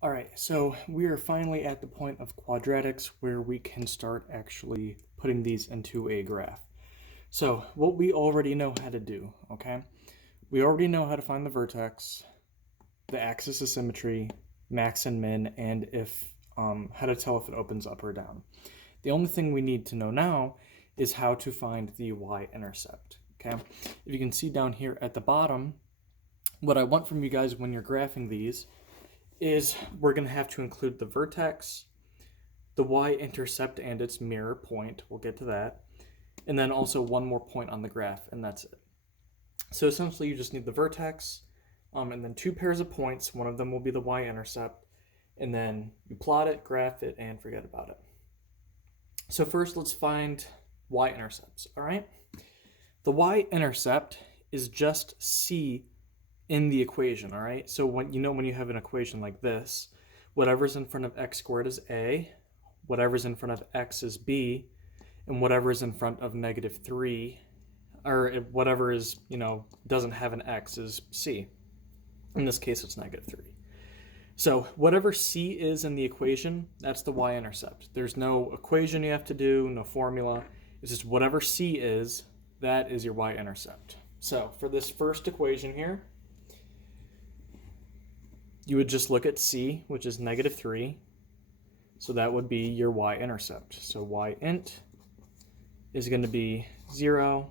All right, so we are finally at the point of quadratics where we can start actually putting these into a graph. So what we already know how to do, okay? We already know how to find the vertex, the axis of symmetry, max and min, and if how to tell if it opens up or down. The only thing we need to know now is how to find the y-intercept, okay? If you can see down here at the bottom, what I want from you guys when you're graphing these is we're going to have to include the vertex, the y-intercept and its mirror point, we'll get to that, and then also one more point on the graph, and that's it. So essentially you just need the vertex, and then two pairs of points, one of them will be the y-intercept, and then you plot it, graph it, and forget about it. So first let's find y-intercepts, all right? The y-intercept is just c in the equation, all right? So when you have an equation like this, whatever's in front of x squared is a, whatever's in front of x is b, and whatever is in front of -3, or whatever is, doesn't have an x is c. In this case, it's -3. So whatever c is in the equation, that's the y-intercept. There's no equation you have to do, no formula. It's just whatever c is, that is your y-intercept. So for this first equation here, you would just look at c, which is -3. So that would be your y-intercept. So y-int is going to be 0,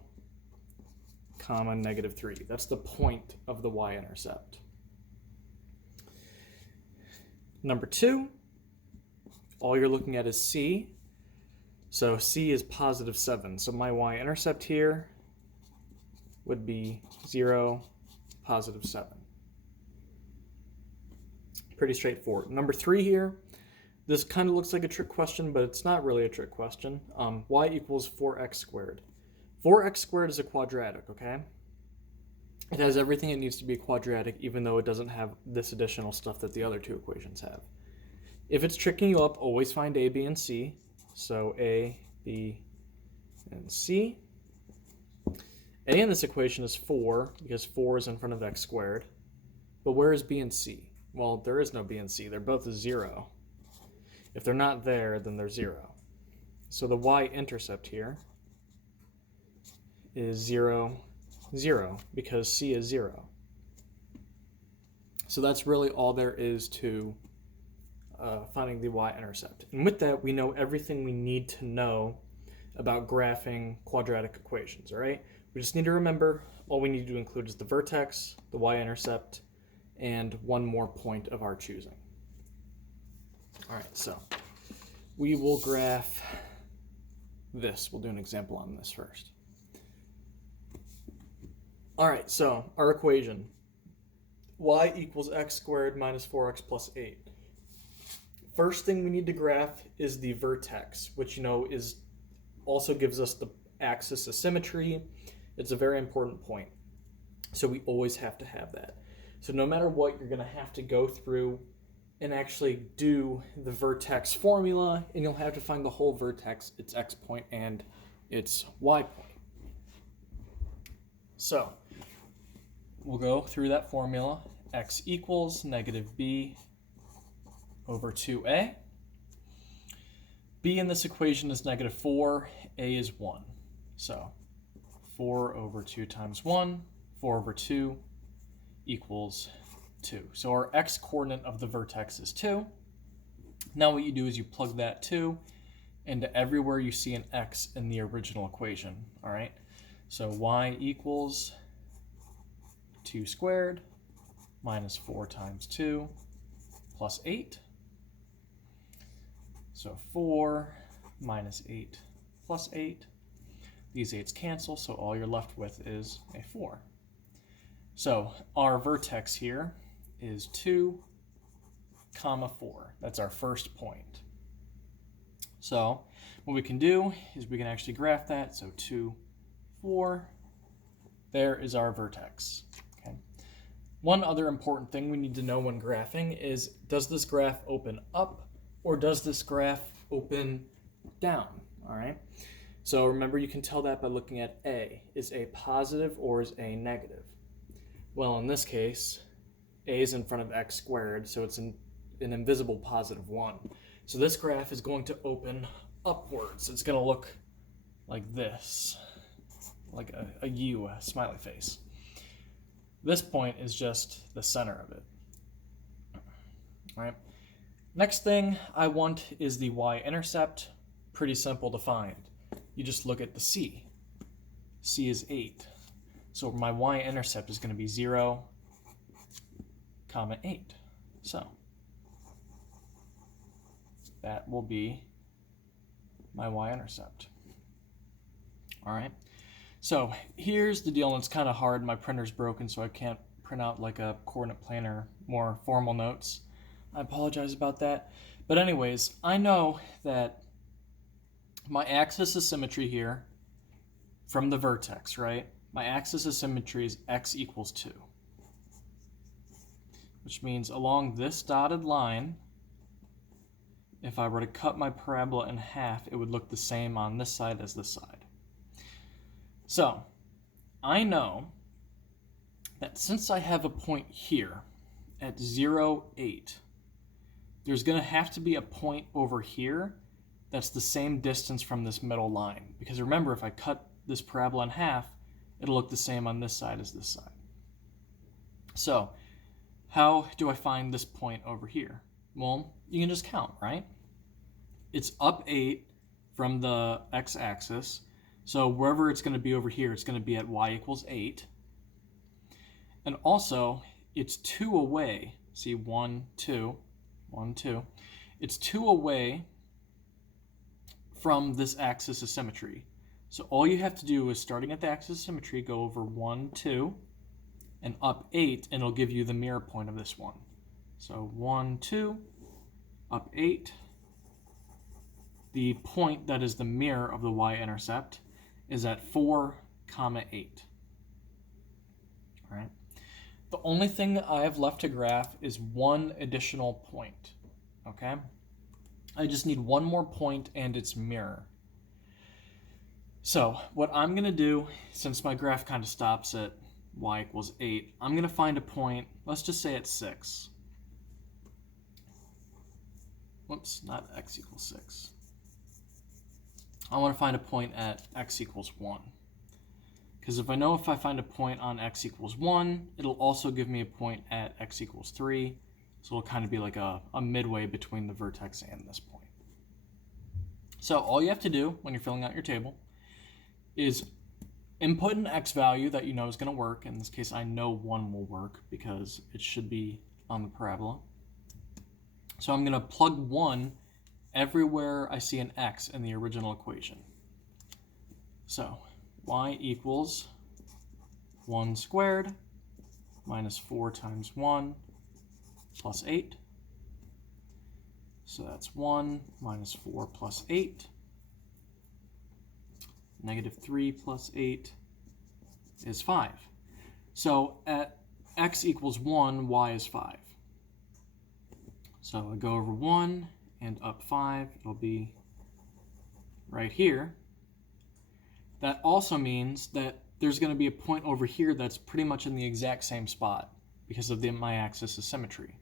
comma, -3. That's the point of the y-intercept. Number 2, all you're looking at is c. So c is +7. So my y-intercept here would be 0, +7. Pretty straightforward. Number 3 here, this kind of looks like a trick question, but it's not really a trick question. Y equals 4x squared. 4x squared is a quadratic, okay? It has everything it needs to be a quadratic, even though it doesn't have this additional stuff that the other two equations have. If it's tricking you up, always find a, b, and c. So a, b, and c. A in this equation is 4, because 4 is in front of x squared. But where is b and c? Well, there is no b and c. They're both 0. If they're not there, then they're 0. So the y-intercept here is 0, 0, because c is 0. So that's really all there is to finding the y-intercept. And with that, we know everything we need to know about graphing quadratic equations, all right? We just need to remember all we need to include is the vertex, the y-intercept, and one more point of our choosing. All right, so we will graph this. We'll do an example on this first. All right, so our equation, y equals x squared minus 4x plus 8. First thing we need to graph is the vertex, which is also gives us the axis of symmetry. It's a very important point. So we always have to have that. So no matter what, you're going to have to go through and actually do the vertex formula, and you'll have to find the whole vertex, its x point and its y point. So we'll go through that formula. X equals -b over 2a. B in this equation is -4, a is 1. So 4 over 2 times 1, 4 over 2 equals 2. So our x coordinate of the vertex is 2. Now what you do is you plug that 2 into everywhere you see an x in the original equation, all right? So y equals 2 squared minus 4 times 2 plus 8. So 4 minus 8 plus 8. These 8's cancel, so all you're left with is a 4. So our vertex here is 2, 4. That's our first point. So what we can do is we can actually graph that. So 2, 4. There is our vertex. Okay. One other important thing we need to know when graphing is, does this graph open up or does this graph open down? All right. So remember, you can tell that by looking at a. Is a positive or is a negative? Well, in this case, a is in front of x squared, so it's an invisible positive 1. So this graph is going to open upwards. It's going to look like this, like a U, a smiley face. This point is just the center of it. All right. Next thing I want is the y-intercept. Pretty simple to find. You just look at the c. C is 8. So my y-intercept is going to be 0, 8. So that will be my y-intercept. All right. So here's the deal, and it's kind of hard. My printer's broken, so I can't print out like a coordinate planner, more formal notes. I apologize about that. But anyways, I know that my axis of symmetry here from the vertex, right? My axis of symmetry is x equals 2. Which means along this dotted line, if I were to cut my parabola in half, it would look the same on this side as this side. So, I know that since I have a point here at 0, 8, there's going to have to be a point over here that's the same distance from this middle line. Because remember, if I cut this parabola in half, it'll look the same on this side as this side. So, how do I find this point over here? Well, you can just count, right? It's up 8 from the x-axis. So wherever it's going to be over here, it's going to be at y equals 8. And also, it's 2 away. See, 1, 2, 1, 2. It's 2 away from this axis of symmetry. So all you have to do is, starting at the axis of symmetry, go over 1, 2, and up 8, and it'll give you the mirror point of this one. So 1, 2, up 8. The point that is the mirror of the y-intercept is at 4, 8. All right. The only thing I have left to graph is one additional point. Okay. I just need one more point and its mirror. So what I'm going to do, since my graph kind of stops at y equals 8, I'm going to find a point, let's just say at 6. Whoops, not x equals 6. I want to find a point at x equals 1. Because if I find a point on x equals 1, it'll also give me a point at x equals 3. So it'll kind of be like a midway between the vertex and this point. So all you have to do when you're filling out your table is input an x value that you know is going to work. In this case, I know 1 will work because it should be on the parabola. So I'm going to plug 1 everywhere I see an x in the original equation. So y equals 1 squared minus 4 times 1 plus 8. So that's 1 minus 4 plus 8. Negative 3 plus 8 is 5. So at x equals 1, y is 5. So I go over 1 and up 5. It'll be right here. That also means that there's going to be a point over here that's pretty much in the exact same spot because of my axis of symmetry.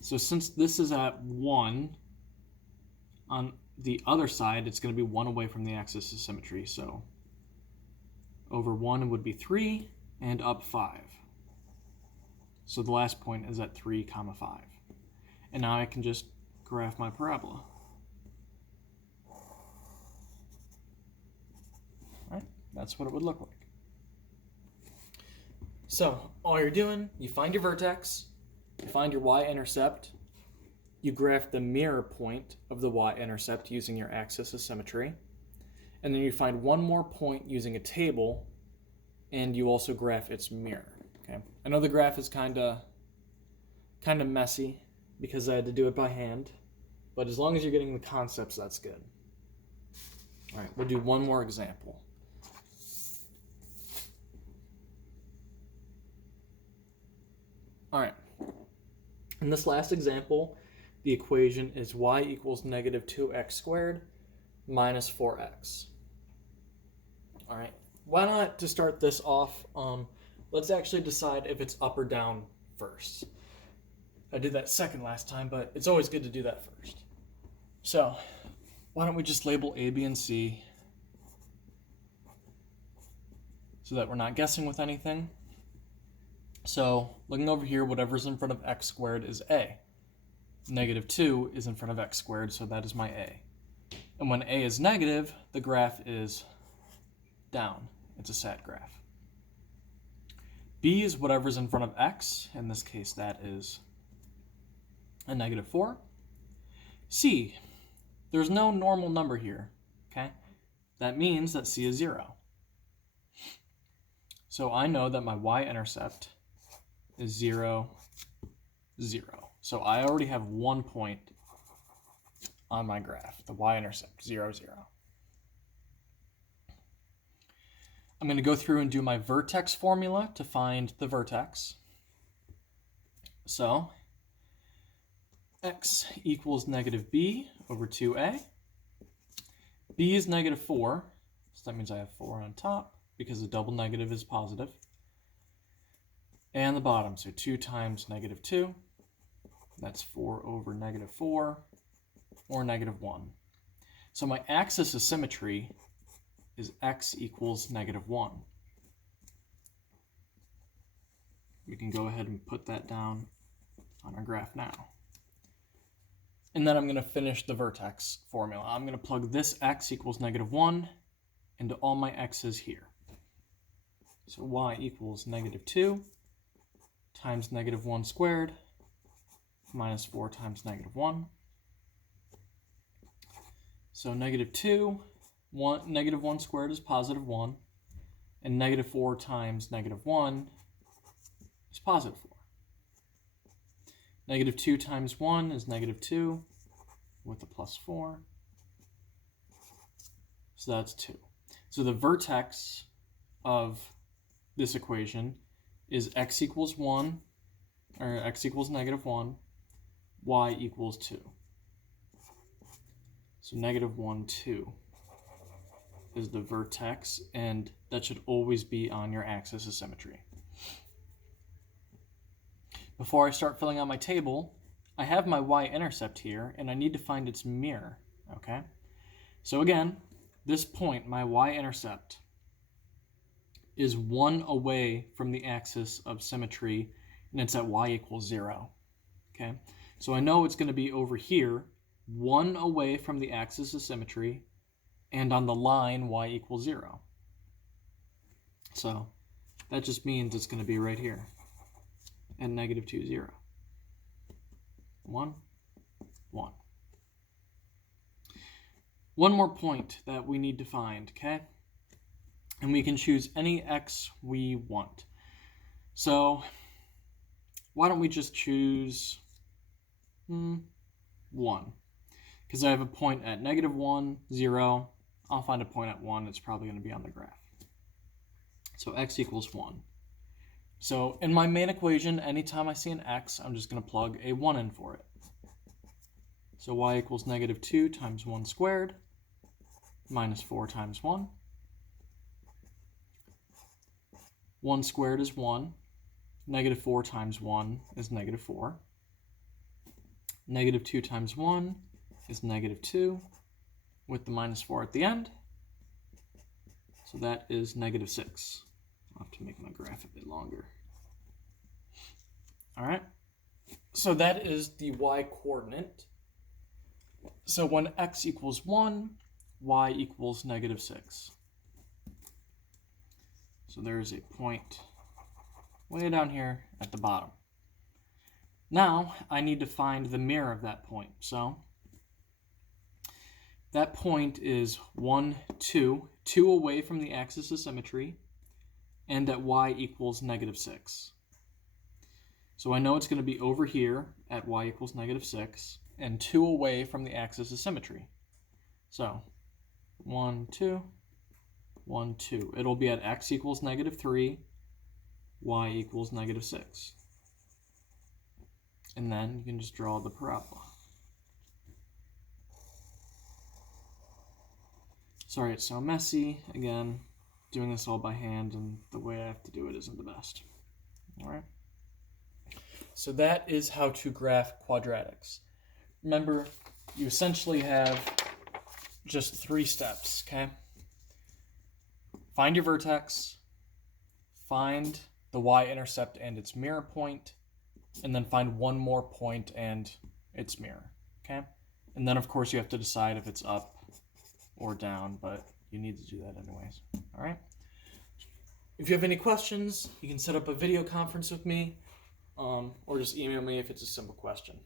So since this is at 1, on the other side, it's going to be 1 away from the axis of symmetry. So over 1 would be 3 and up 5. So the last point is at 3, 5. And now I can just graph my parabola. Right? That's what it would look like. So all you're doing, you find your vertex, you find your y-intercept, you graph the mirror point of the y-intercept using your axis of symmetry, and then you find one more point using a table, and you also graph its mirror. Okay. I know the graph is kind of messy because I had to do it by hand, but as long as you're getting the concepts, that's good. All right, we'll do one more example. All right, in this last example, the equation is y equals negative 2x squared minus 4x. All right, why not, to start this off, let's actually decide if it's up or down first. I did that second last time, but it's always good to do that first. So why don't we just label A, B, and C so that we're not guessing with anything. So looking over here, whatever's in front of x squared is A. Negative 2 is in front of x squared, so that is my A. And when A is negative, the graph is down. It's a sad graph. B is whatever's in front of x. In this case, that is a negative 4. C, there's no normal number here, okay? That means that C is 0. So I know that my y-intercept is 0, 0. So I already have 1 point on my graph, the y-intercept, 0, 0. I'm going to go through and do my vertex formula to find the vertex. So x equals negative b over 2a. B is negative 4, so that means I have 4 on top because the double negative is positive. And the bottom, so 2 times negative 2, that's 4 over negative 4, or negative 1. So my axis of symmetry is x equals negative 1. We can go ahead and put that down on our graph now. And then I'm going to finish the vertex formula. I'm going to plug this x equals negative 1 into all my x's here. So y equals negative 2 times negative 1 squared minus 4 times negative 1. So negative 2, negative 1 squared is positive 1, and negative 4 times negative 1 is positive 4. Negative 2 times 1 is negative 2 with a plus 4. So that's 2. So the vertex of this equation is x equals 1, or x equals negative 1, y equals 2. So negative 1, 2 is the vertex, and that should always be on your axis of symmetry. Before I start filling out my table, I have my y-intercept here, and I need to find its mirror, okay? So again, this point, my y-intercept, is 1 away from the axis of symmetry, and it's at y equals 0, okay? So I know it's going to be over here, 1 away from the axis of symmetry, and on the line y equals 0. So that just means it's going to be right here at negative 2, 0. 1, 1. One more point that we need to find, okay? And we can choose any x we want. So why don't we just choose 1? Because I have a point at negative 1, 0. I'll find a point at 1. It's probably going to be on the graph. So x equals 1. So in my main equation, anytime I see an x, I'm just going to plug a 1 in for it. So y equals negative 2 times 1 squared minus 4 times 1. 1 squared is 1. Negative 4 times 1 is negative 4. Negative 2 times 1 is negative 2 with the minus 4 at the end. So that is negative 6. I'll have to make my graph a bit longer. All right. So that is the y-coordinate. So when x equals 1, y equals negative 6. So there's a point way down here at the bottom. Now I need to find the mirror of that point. So that point is 1, 2, 2 away from the axis of symmetry, and at y equals negative 6. So I know it's going to be over here at y equals negative 6, and 2 away from the axis of symmetry. So 1, 2, 1, 2. It'll be at x equals negative 3, y equals negative 6. And then you can just draw the parabola. Sorry it's so messy. Again, doing this all by hand, and the way I have to do it isn't the best. All right. so that is how to graph quadratics. Remember, you essentially have just 3 steps, okay? Find your vertex, find the y-intercept and its mirror point, and then find one more point and its mirror, okay? And then, of course, you have to decide if it's up or down, but you need to do that anyways, all right? If you have any questions, you can set up a video conference with me, or just email me if it's a simple question.